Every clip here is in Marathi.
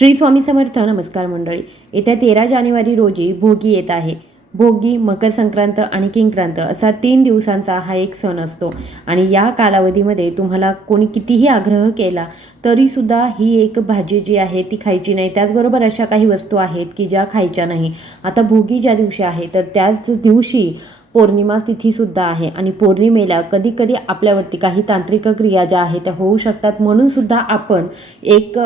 श्री स्वामी समर्थ नमस्कार मंडळी. येत्या तेरा जानेवारी रोजी भोगी येत आहे. भोगी मकर संक्रांत आणि किंक्रांत असा तीन दिवसांचा हा एक सण असतो. आणि या कालावधीमध्ये तुम्हाला कोणी कितीही आग्रह केला तरीसुद्धा ही एक भाजी जी आहे ती खायची नाही. त्याचबरोबर अशा काही वस्तू आहेत की ज्या खायच्या नाही. आता भोगी ज्या दिवशी आहे तर त्याच दिवशी पौर्णिमा तिथीसुद्धा आहे. आणि पौर्णिमेला कधीकधी आपल्यावरती काही तांत्रिक क्रिया ज्या आहेत त्या होऊ शकतात. म्हणूनसुद्धा आपण एक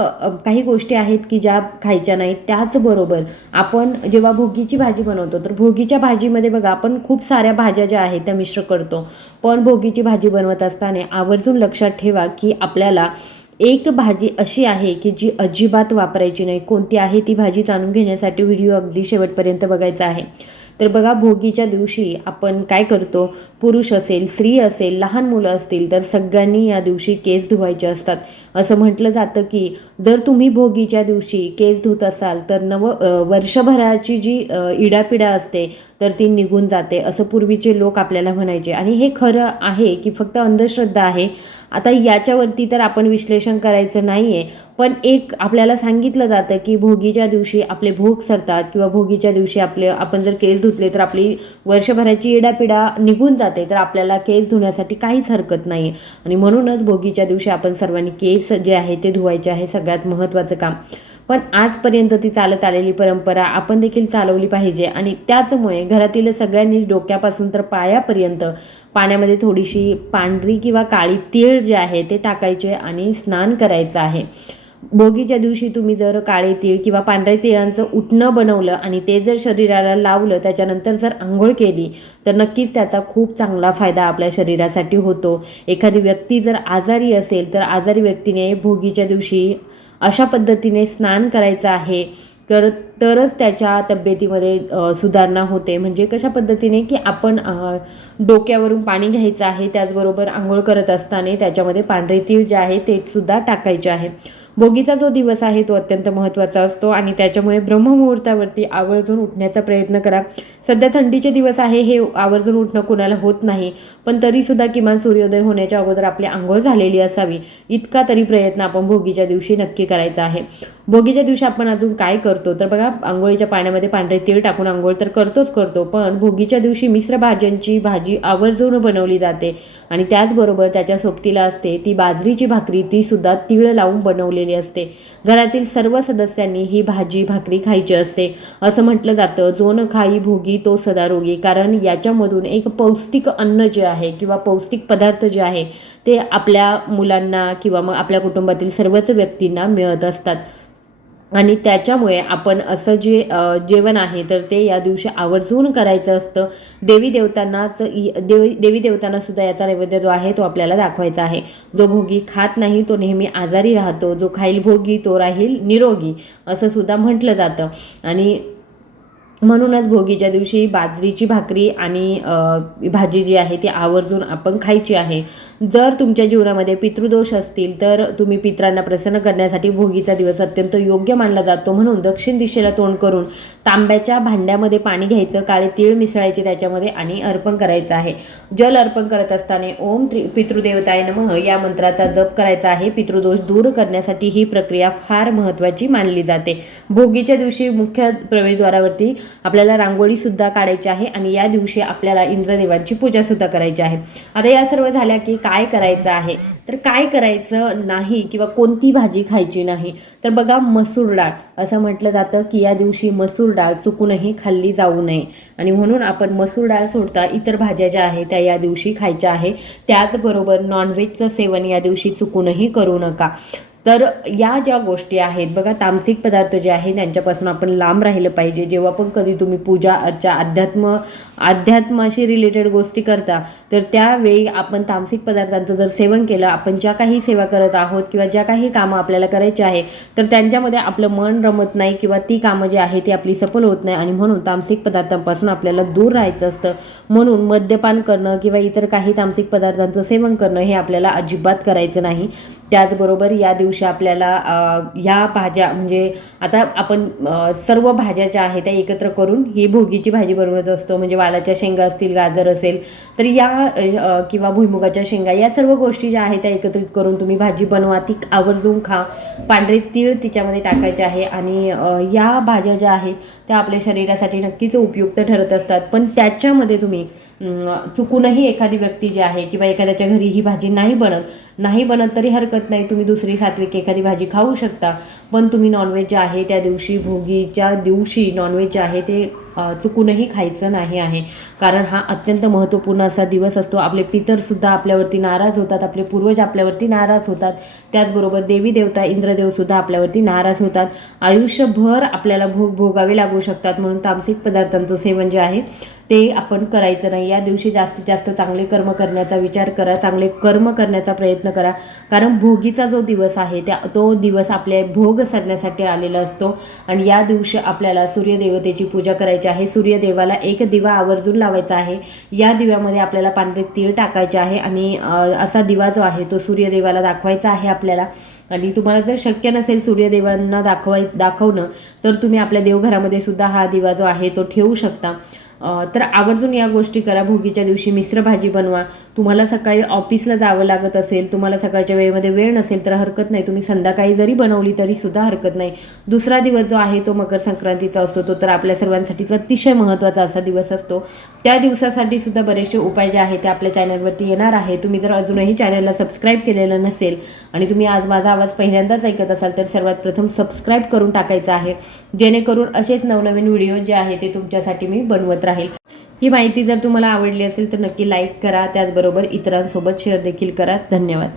काही गोष्टी आहेत की ज्या खायच्या नाहीत त्याचबरोबर आपण जेव्हा भोगीची भाजी बनवतो तर भोगीच्या भाजीमध्ये बघा आपण खूप साऱ्या भाज्या ज्या आहेत त्या मिश्र करतो. पण भोगीची भाजी बनवत असताना आवर्जून लक्षात ठेवा की आपल्याला एक भाजी अशी आहे की जी अजिबात वापरायची नाही. कोणती आहे ती भाजी जाणून घेण्यासाठी व्हिडिओ अगदी शेवटपर्यंत बघायचा आहे. तर बघा भोगीच्या दिवशी आपण काय करतो? पुरुष असेल स्त्री असेल लहान मुलं असतील तर सगळ्यांनी या दिवशी केस धुवायचे असतात. असं म्हटलं जातं की जर तुम्ही भोगीच्या दिवशी केस धुत असाल तर नव वर्षभराची जी इडापिडा असते तर ती निघून जाते असं पूर्वीचे लोक आपल्याला म्हणायचे. आणि हे खरं आहे की फक्त अंधश्रद्धा आहे. आता याच्यावरती तर आपण विश्लेषण करायचं नाही आहे पण एक आपल्याला सांगितलं जातं की भोगीच्या दिवशी आपले भोग सरतात किंवा भोगीच्या दिवशी आपले आपण जर केस धुतले तर आपली वर्षभराची येडापिडा निघून जाते तर आपल्याला केस धुण्यासाठी काहीच हरकत नाही आहे आणि म्हणूनच भोगीच्या दिवशी आपण सर्वांनी केस जे आहे ते धुवायचे आहे सगळ्यात महत्त्वाचं काम. पण आजपर्यंत ती चालत आलेली परंपरा आपण देखील चालवली पाहिजे. आणि त्याचमुळे घरातील सगळ्यांनी डोक्यापासून तर पायापर्यंत पाण्यामध्ये थोडीशी पांढरी किंवा काळी तीळ जे आहे ते टाकायचे आणि स्नान करायचं आहे. भोगीच्या दिवशी तुम्ही जर काळे तीळ किंवा पांढरे तिळांचं उठणं बनवलं आणि ते जर शरीराला लावलं त्याच्यानंतर जर आंघोळ केली तर नक्कीच त्याचा खूप चांगला फायदा आपल्या शरीरासाठी होतो. एखादी व्यक्ती जर आजारी असेल तर आजारी व्यक्तीने भोगीच्या दिवशी अशा पद्धतीने स्नान करायचं आहे तर तरच त्याच्या तब्येतीमध्ये सुधारणा होते. म्हणजे कशा पद्धतीने की आपण डोक्यावरून पाणी घ्यायचं आहे त्याचबरोबर आंघोळ करत असताना त्याच्यामध्ये पांढरे तीळ जे आहे ते सुद्धा टाकायचे आहे. भोगीचा जो दिवस आहे तो अत्यंत महत्त्वाचा असतो आणि त्याच्यामुळे ब्रह्ममुहूर्तावरती आवर्जून उठण्याचा प्रयत्न करा. सध्या थंडीचे दिवस आहे हे आवर्जून उठणं कुणाला होत नाही पण तरीसुद्धा किमान सूर्योदय होण्याच्या अगोदर आपली आंघोळ झालेली असावी इतका तरी प्रयत्न आपण भोगीच्या दिवशी नक्की करायचा आहे. भोगीच्या दिवशी आपण अजून काय करतो? तर बघा आंघोळीच्या पाण्यामध्ये पांढरे तीळ टाकून आंघोळ तर करतोच करतो पण भोगीच्या दिवशी मिश्र भाज्यांची भाजी आवर्जून बनवली जाते आणि त्याचबरोबर त्याच्या सोबतीला असते ती बाजरीची भाकरी ती सुद्धा तीळ लावून बनवली बनवलेली असते. घरातील सर्व सदस्यांनी ही भाजी भाकरी खायची असते. असं म्हटलं जातं जो न खाई भोगी तो सदा रोगी. कारण याच्यामधून एक पौष्टिक अन्न जे आहे किंवा पौष्टिक पदार्थ जे आहे ते आपल्या मुलांना किंवा मग आपल्या कुटुंबातील सर्वच व्यक्तींना मिळत असतात. आणि त्याच्यामुळे आपण असं जे जेवण आहे तर ते या दिवशी आवर्जून करायचं असतं. देवी देवतांनाच इ- देवी देवी देवतांना सुद्धा याचा नैवेद्य जो आहे तो आपल्याला दाखवायचा आहे. जो भोगी खात नाही तो नेहमी आजारी राहतो. जो खाईल भोगी तो राहील निरोगी असं सुद्धा म्हटलं जातं. आणि म्हणूनच भोगीच्या दिवशी बाजरीची भाकरी आणि भाजी जी आहे ती आवर्जून आपण खायची आहे. जर तुमच्या जीवनामध्ये पितृदोष असतील तर तुम्ही पित्रांना प्रसन्न करण्यासाठी भोगीचा दिवस अत्यंत योग्य मानला जातो. म्हणून दक्षिण दिशेला तोंड करून तांब्याच्या भांड्यामध्ये पाणी घ्यायचं काळे तीळ मिसळायचे त्याच्यामध्ये आणि अर्पण करायचं आहे. जल अर्पण करत असताना ओम त्रि पितृदेवताय नमः या मंत्राचा जप करायचा आहे. पितृदोष दूर करण्यासाठी ही प्रक्रिया फार महत्त्वाची मानली जाते. भोगीच्या दिवशी मुख्य प्रवेशद्वारावरती आपल्याला रांगोळी सुद्धा काढायची आहे आणि या दिवशी आपल्याला इंद्रदेवांची पूजासुद्धा करायची आहे. आता या सर्व झाल्या की काय करायचं आहे? तर काय करायचं नाही किंवा कोणती भाजी खायची नाही? तर बघा मसूर डाळ. असं म्हटलं जातं की या दिवशी मसूर डाळ चुकूनही खाल्ली जाऊ नये. आणि म्हणून आपण मसूर डाळ सोडता इतर भाज्या ज्या आहेत त्या या दिवशी खायच्या आहे. त्याचबरोबर नॉनव्हेजचं सेवन या दिवशी चुकूनही करू नका. तर या ज्या गोष्टी आहेत बघा तामसिक पदार्थ जे आहेत त्यांच्यापासून आपण लांब राहिलं पाहिजे. जेव्हा पण कधी तुम्ही पूजा अर्चा अध्यात्म अध्यात्माशी रिलेटेड गोष्टी करता तर त्यावेळी आपण तामसिक पदार्थांचं जर सेवन केलं आपण ज्या काही सेवा करत आहोत किंवा ज्या काही कामं आपल्याला करायची आहे तर त्यांच्यामध्ये आपलं मन रमत नाही किंवा ती कामं जी आहे ती आपली सफल होत नाही आणि म्हणून तामसिक पदार्थांपासून आपल्याला दूर राहायचं असतं. म्हणून मद्यपान करणं किंवा इतर काही तामसिक पदार्थांचं सेवन करणं हे आपल्याला अजिबात करायचं नाही. त्याचबरोबर या दिवशी दिवशी आपल्याला ह्या या भाज्या म्हणजे आता आपण सर्व भाज्या ज्या आहेत त्या एकत्र करून ही भोगीची भाजी बनवत असतो. म्हणजे वालाच्या शेंगा असतील गाजर असेल तर या किंवा भुईमुगाच्या शेंगा या सर्व गोष्टी ज्या आहेत त्या एकत्रित करून तुम्ही भाजी बनवा. ती आवर्जून खा. पांढरे तीळ तिच्यामध्ये टाकायचे आहे आणि या भाज्या ज्या आहेत त्या आपल्या शरीरासाठी नक्कीच उपयुक्त ठरत असतात. पण त्याच्यामध्ये तुम्ही चुकूनही एखादी व्यक्ती जी आहे किंवा एखाद्याच्या घरी ही भाजी नाही बनत नाही बनत तरी हरकत नाही तुम्ही दुसरी सात्विक एखादी भाजी खाऊ शकता. पण तुम्ही नॉनव्हेज जे आहे त्या दिवशी भोगीच्या दिवशी नॉनव्हेज जे आहे ते चुकूनही खायचं नाही आहे. कारण हा अत्यंत महत्त्वपूर्ण असा दिवस असतो. आपले पितरसुद्धा आपल्यावरती नाराज होतात आपले पूर्वज आपल्यावरती नाराज होतात. त्याचबरोबर देवी देवता इंद्रदेवसुद्धा आपल्यावरती नाराज होतात. आयुष्यभर आपल्याला भोग भोगावे लागू शकतात म्हणून तामसिक पदार्थांचं सेवन जे आहे ते आपण करायचं नाही. या दिवशी जास्तीत जास्त चांगले कर्म करण्याचा विचार करा चांगले कर्म करण्याचा प्रयत्न करा. कारण भोगीचा जो दिवस आहे त्या तो दिवस आपल्या भोग साधण्यासाठी आलेला असतो. आणि या दिवशी आपल्याला सूर्यदेवतेची पूजा करायची आहे. सूर्यदेवाला एक दिवा आवर्जून लावायचा आहे. या दिव्यामध्ये आपल्याला पांढरे तीळ टाकायचे आहे आणि असा दिवा जो आहे तो सूर्यदेवाला दाखवायचा आहे आपल्याला. आणि तुम्हाला जर शक्य नसेल सूर्यदेवांना दाखवाय दाखवणं तर तुम्ही आपल्या देवघरामध्ये सुद्धा हा दिवा जो आहे तो ठेवू शकता. तर आवर्जून या गोष्टी करा. भोगीच्या दिवशी मिश्र भाजी बनवा. तुम्हाला सकाळी ऑफिसला जावं लागत असेल तुम्हाला सकाळच्या वेळेमध्ये वेळ नसेल तर हरकत नाही. तुम्ही संध्याकाळी जरी बनवली तरी सुद्धा हरकत नाही. दुसरा दिवस जो आहे तो मकर संक्रांतीचा असतो. तो तर आपल्या सर्वांसाठीच अतिशय महत्त्वाचा असा दिवस असतो. त्या दिवसासाठी सुद्धा बरेचसे उपाय जे आहेत ते आपल्या चॅनलवरती येणार आहे तुम्ही जर अजूनही चॅनलला सबस्क्राईब केलेलं नसेल आणि तुम्ही आज माझा आवाज पहिल्यांदाच ऐकत असाल तर सर्वात प्रथम सबस्क्राईब करून टाकायचं आहे. जेणेकरून असेच नवनवीन व्हिडिओ जे आहे ते तुमच्यासाठी मी बनवत राहील. ही माहिती जर तुम्हाला आवडली असेल तर नक्की लाईक करा. त्याचबरोबर इतरांसोबत शेअर देखील करा. धन्यवाद.